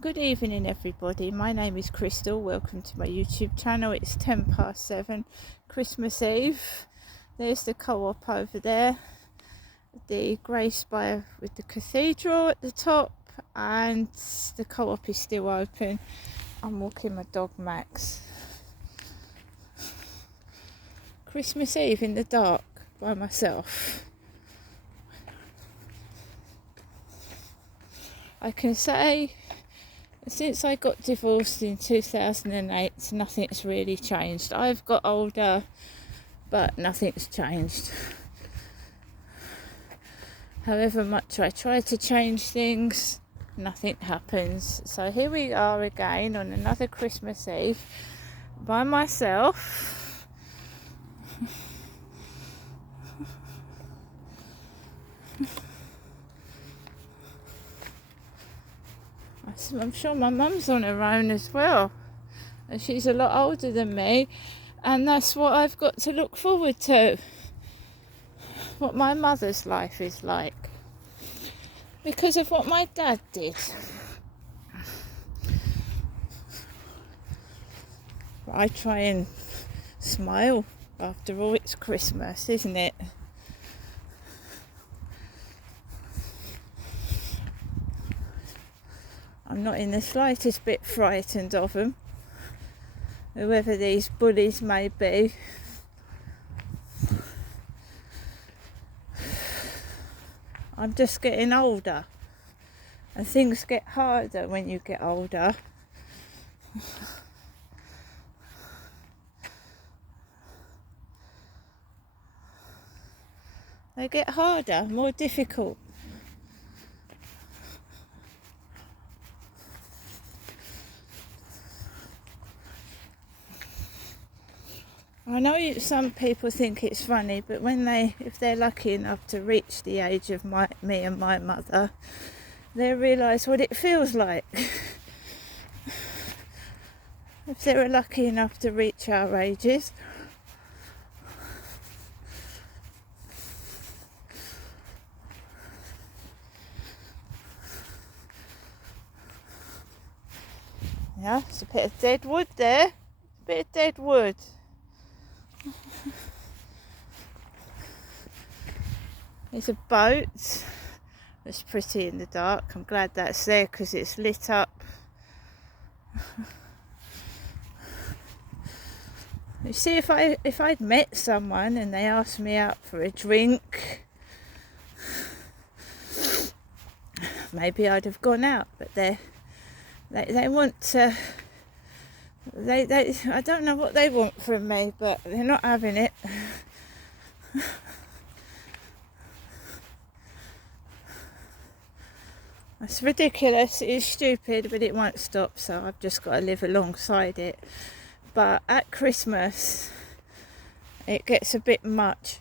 Good evening, everybody. My name is Crystal. Welcome to my YouTube channel. It's 7:10, Christmas Eve. There's the co-op over there, the grey spire with the cathedral at the top, and the co-op is still open. I'm walking my dog Max. Christmas Eve in the dark by myself. I can say since I got divorced in 2008, nothing's really changed. I've got older, but nothing's changed. However much I try to change things, nothing happens. So here we are again on another Christmas Eve by myself. I'm sure my mum's on her own as well, and she's a lot older than me, and that's what I've got to look forward to, what my mother's life is like, because of what my dad did. I try and smile. After all, it's Christmas, isn't it? I'm not in the slightest bit frightened of them, whoever these bullies may be. I'm just getting older, and things get harder when you get older. They get harder, more difficult. I know some people think it's funny, but if they're lucky enough to reach the age of me and my mother, they'll realise what it feels like. If they're lucky enough to reach our ages. Yeah, it's a bit of dead wood there. A bit of dead wood. There's a boat. It's pretty in the dark. I'm glad that's there because it's lit up. You see, if I'd met someone and they asked me out for a drink, maybe I'd have gone out. But they want to. I don't know what they want from me, but they're not having it. It's ridiculous, it is stupid, but it won't stop, so I've just got to live alongside it. But at Christmas, it gets a bit much.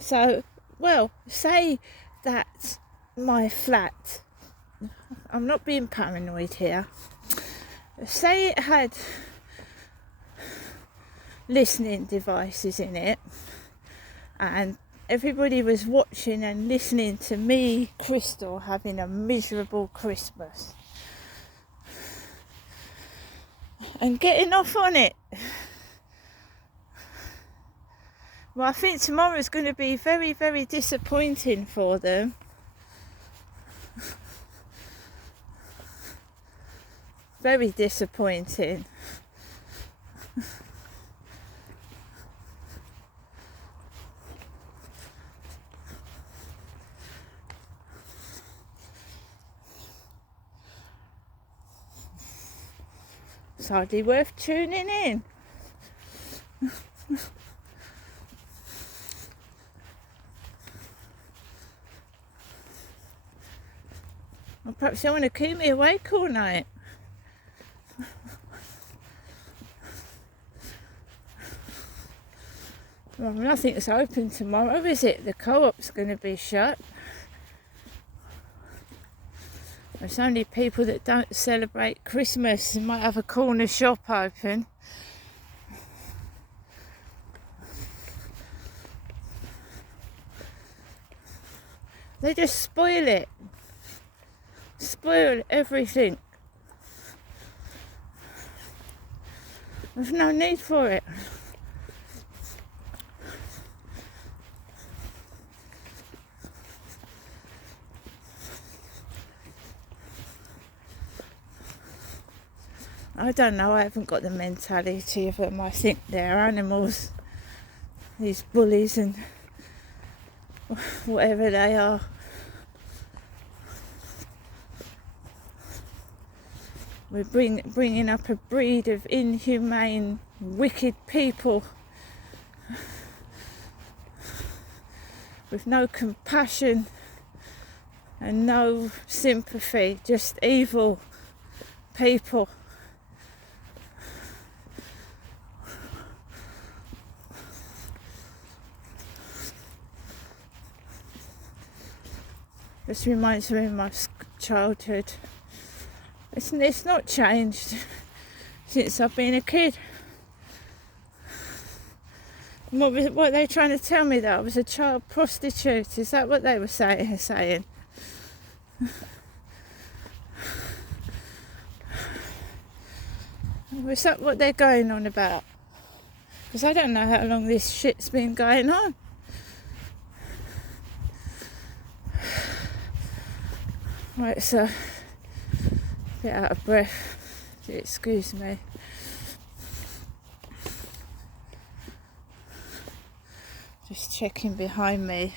So, say that my flat, I'm not being paranoid here, say it had listening devices in it, and everybody was watching and listening to me, Crystal, having a miserable Christmas and getting off on it. Well, I think tomorrow's going to be very, very disappointing for them. Very disappointing. It's hardly worth tuning in. Well, perhaps they want to keep me awake all night. Well, nothing's open tomorrow, is it? The co-op's going to be shut. There's only people that don't celebrate Christmas and might have a corner shop open. They just spoil it. Spoil everything. There's no need for it. I don't know, I haven't got the mentality of them. I think they're animals, these bullies and whatever they are. We're bringing up a breed of inhumane, wicked people with no compassion and no sympathy, just evil people. This reminds me of my childhood. It's not changed since I've been a kid. What are they trying to tell me, that I was a child prostitute? Is that what they were saying? Is that what they're going on about? Because I don't know how long this shit's been going on. Right, so bit out of breath, excuse me. Just checking behind me.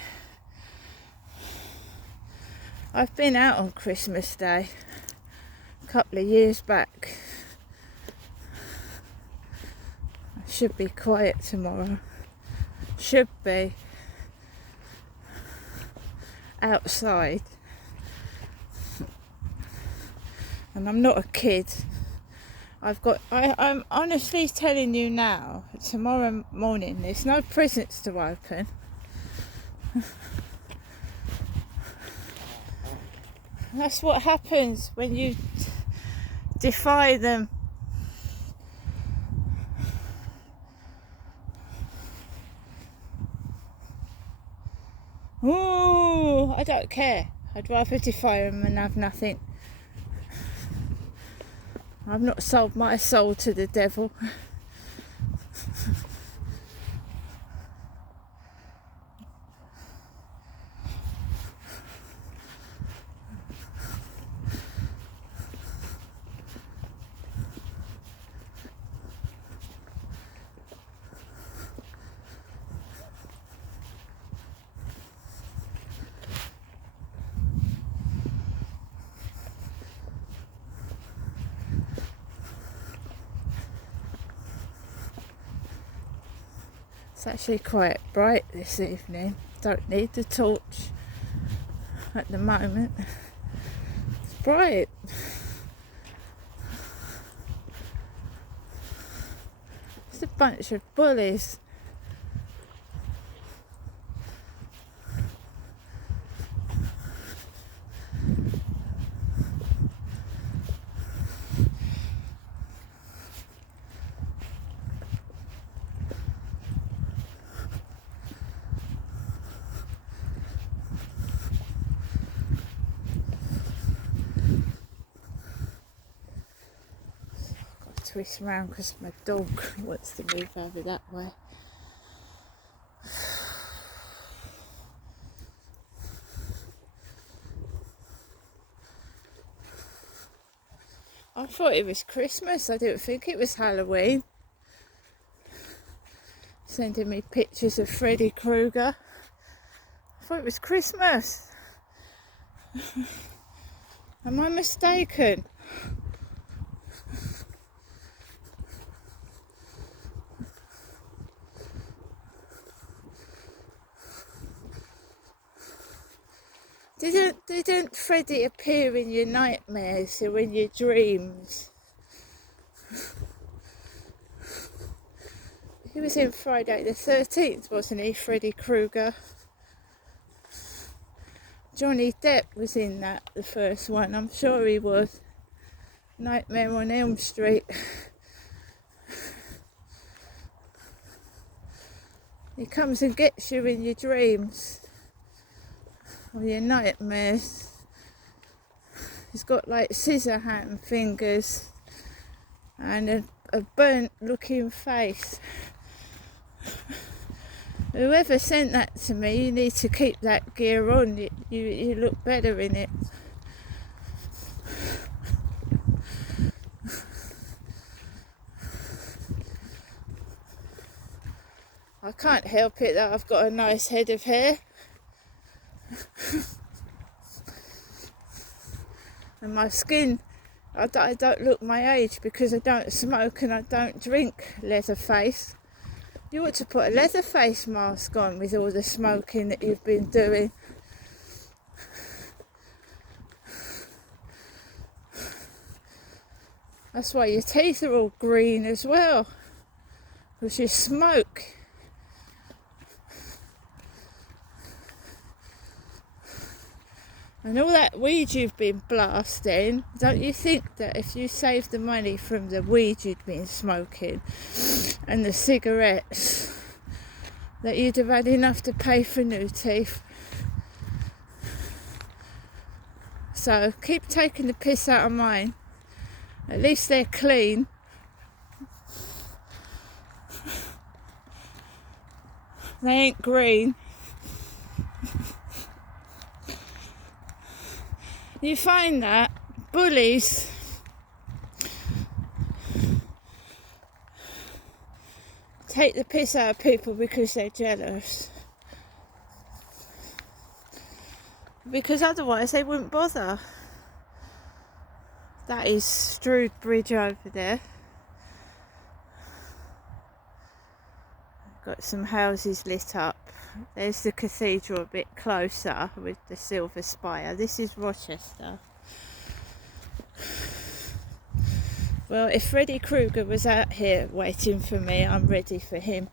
I've been out on Christmas Day a couple of years back. I should be quiet tomorrow. Should be outside. And I'm not a kid. I'm honestly telling you now, tomorrow morning there's no presents to open. That's what happens when you defy them. Ooh, I don't care. I'd rather defy them and have nothing. I've not sold my soul to the devil. It's actually quite bright this evening. Don't need the torch at the moment. It's bright. It's a bunch of bullies. Twist around because my dog wants to move over that way. I thought it was Christmas. I didn't think it was Halloween. Sending me pictures of Freddy Krueger. I thought it was Christmas. Am I mistaken? Didn't Freddy appear in your nightmares or in your dreams? He was in Friday the 13th, wasn't he, Freddy Krueger? Johnny Depp was in that, the first one, I'm sure he was. Nightmare on Elm Street. He comes and gets you in your dreams. or your nightmares. He's got like scissor hand fingers and a burnt looking face. Whoever sent that to me, you need to keep that gear on. You look better in it. I can't help it that I've got a nice head of hair. And my skin, I don't look my age because I don't smoke and I don't drink Leatherface. You ought to put a Leatherface mask on with all the smoking that you've been doing. That's why your teeth are all green as well, because you smoke. And all that weed you've been blasting, don't you think that if you saved the money from the weed you'd been smoking and the cigarettes, that you'd have had enough to pay for new teeth? So keep taking the piss out of mine. At least they're clean. They ain't green. You find that bullies take the piss out of people because they're jealous. Because otherwise they wouldn't bother. That is Strood Bridge over there. Got some houses lit up. There's the cathedral a bit closer with the silver spire. This is Rochester. Well, if Freddy Krueger was out here waiting for me, I'm ready for him.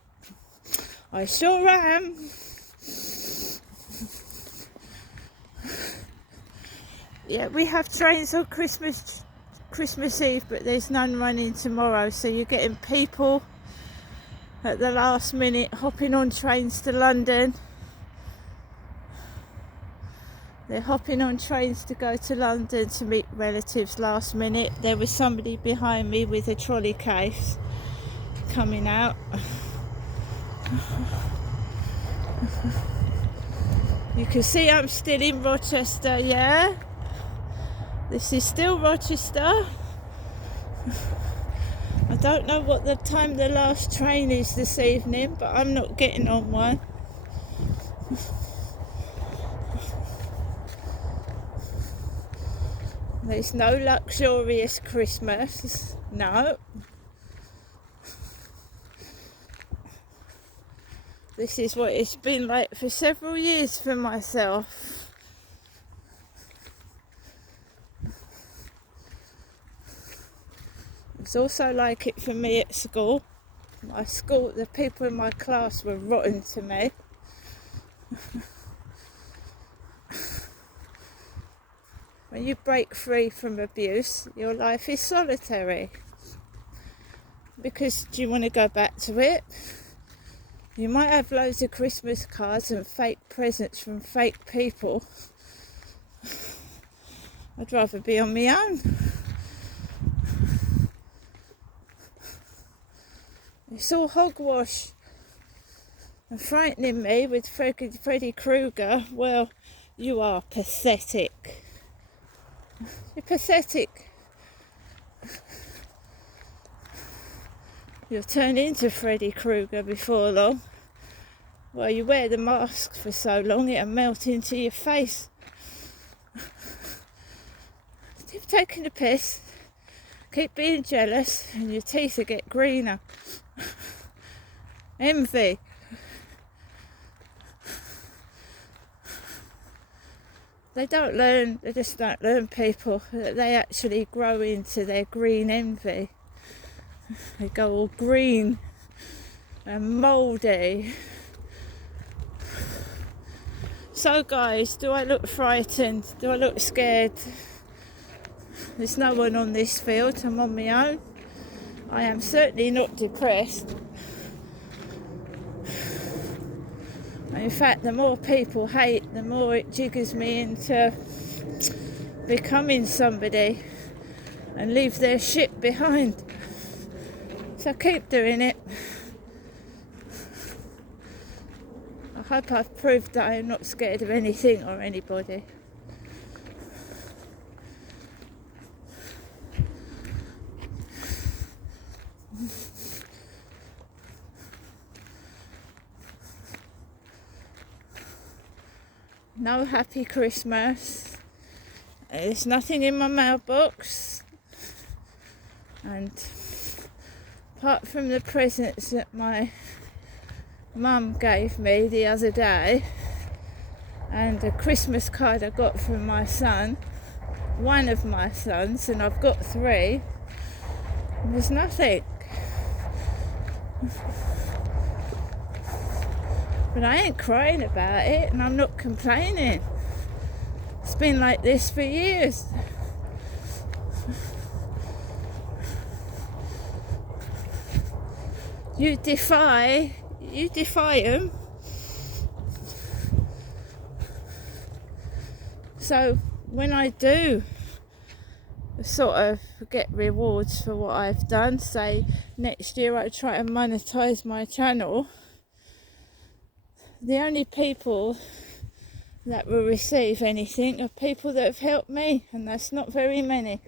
I sure am. Yeah, we have trains on Christmas Eve, but there's none running tomorrow, so you're getting people at the last minute hopping on trains to London. They're hopping on trains to go to London to meet relatives last minute. There was somebody behind me with a trolley case coming out. You can see I'm still in Rochester, yeah? This is still Rochester. I don't know what the time the last train is this evening, but I'm not getting on one. There's no luxurious Christmas, no. This is what it's been like for several years for myself. It's also like it for me at school. My school, the people in my class were rotten to me. When you break free from abuse, your life is solitary. Because do you want to go back to it? You might have loads of Christmas cards and fake presents from fake people. I'd rather be on my own. It's all hogwash and frightening me with Freddy Krueger. Well, you are pathetic. You're pathetic. You'll turn into Freddy Krueger before long. Well, you wear the mask for so long it'll melt into your face. Keep taking the piss. Keep being jealous and your teeth will get greener. Envy. They just don't learn people that they actually grow into their green envy. They go all green and mouldy. So guys, do I look frightened? Do I look scared? There's no one on this field, I'm on my own. I am certainly not depressed. In fact, the more people hate the more it jiggers me into becoming somebody and leave their shit behind. So keep doing it. I hope I've proved that I'm not scared of anything or anybody. No happy Christmas. There's nothing in my mailbox. And apart from the presents that my mum gave me the other day and a Christmas card I got from my son, one of my sons, and I've got 3, there's nothing. But I ain't crying about it, and I'm not complaining. It's been like this for years. You defy them. So when I do sort of get rewards for what I've done, say next year I try to monetize my channel, the only people that will receive anything are people that have helped me, and that's not very many.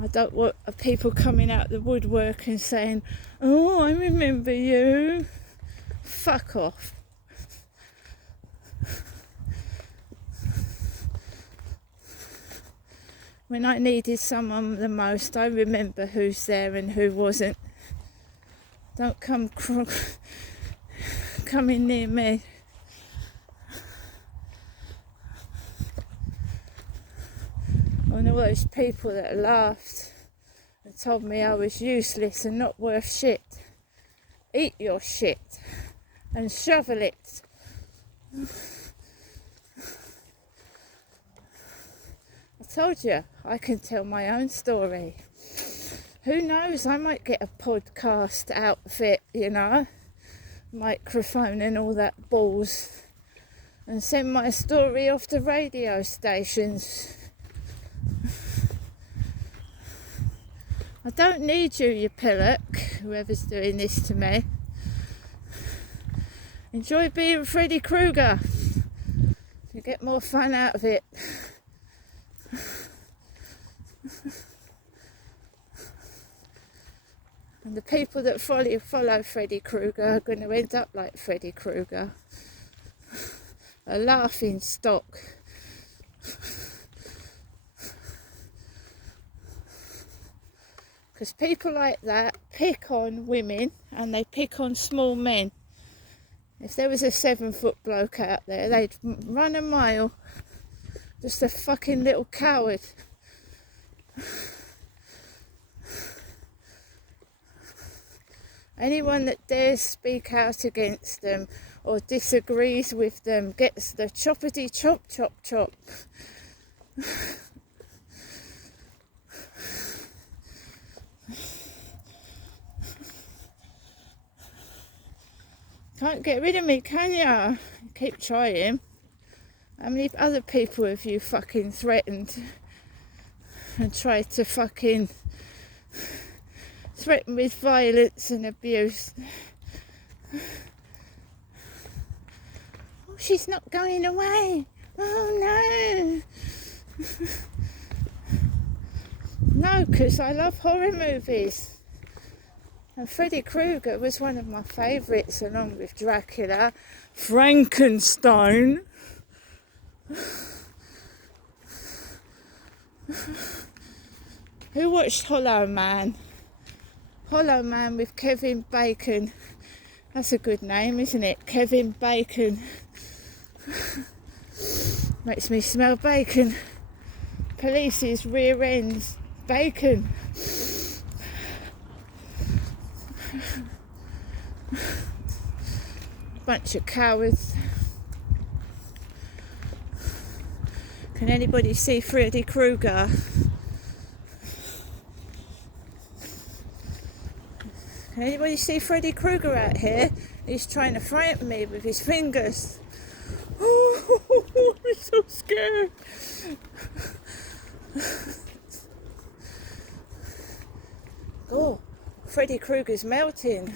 I don't want people coming out the woodwork and saying, "Oh, I remember you." Fuck off. When I needed someone the most, I remember who's there and who wasn't. Don't come coming near me. And all those people that laughed and told me I was useless and not worth shit. Eat your shit and shovel it. I told you, I can tell my own story. Who knows, I might get a podcast outfit, microphone and all that balls, and send my story off to radio stations. I don't need you pillock, whoever's doing this to me. Enjoy being Freddy Krueger. You get more fun out of it. And the people that follow Freddy Krueger are going to end up like Freddy Krueger. A laughing stock. Because people like that pick on women and they pick on small men. If there was a 7-foot bloke out there, they'd run a mile. Just a fucking little coward. Anyone that dares speak out against them or disagrees with them gets the choppity chop chop chop. Can't get rid of me, can ya? Keep trying. How many other people have you fucking threatened and tried to fucking threaten with violence and abuse? Oh, she's not going away. Oh no. No, because I love horror movies. And Freddy Krueger was one of my favourites, along with Dracula, Frankenstein. Who watched Hollow Man? Hollow Man with Kevin Bacon. That's a good name, isn't it? Kevin Bacon. Makes me smell bacon. Police's rear ends. Bacon. Bunch of cowards. Can anybody see Freddy Krueger? Anybody see Freddy Krueger out here? He's trying to frighten me with his fingers. Oh, I'm so scared. Oh, Freddy Krueger's melting.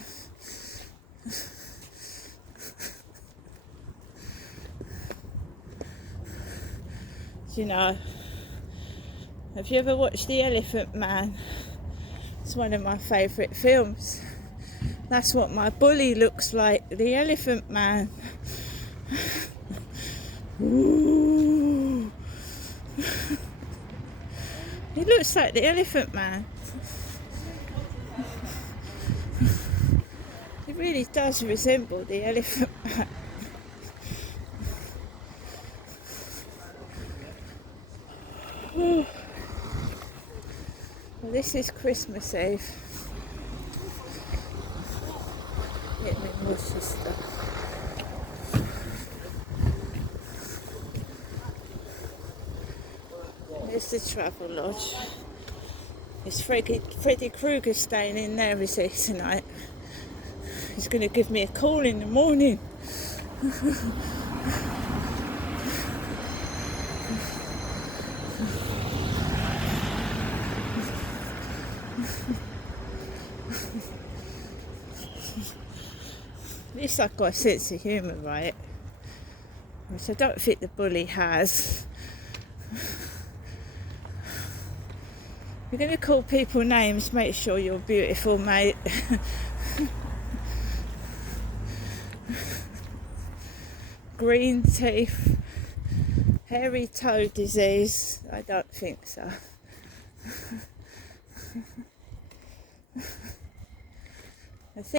You know, have you ever watched The Elephant Man? It's one of my favourite films. That's what my bully looks like, the Elephant Man. Ooh. He looks like the Elephant Man. He really does resemble the Elephant Man. Well, this is Christmas Eve in Worcester. There's the Travel Lodge. Is Freddy Krueger staying in there, is he, tonight? He's going to give me a call in the morning. At least I've got a sense of humour, right? Which I don't think the bully has. If you're going to call people names, make sure you're beautiful, mate. Green teeth, hairy toe disease. I don't think so.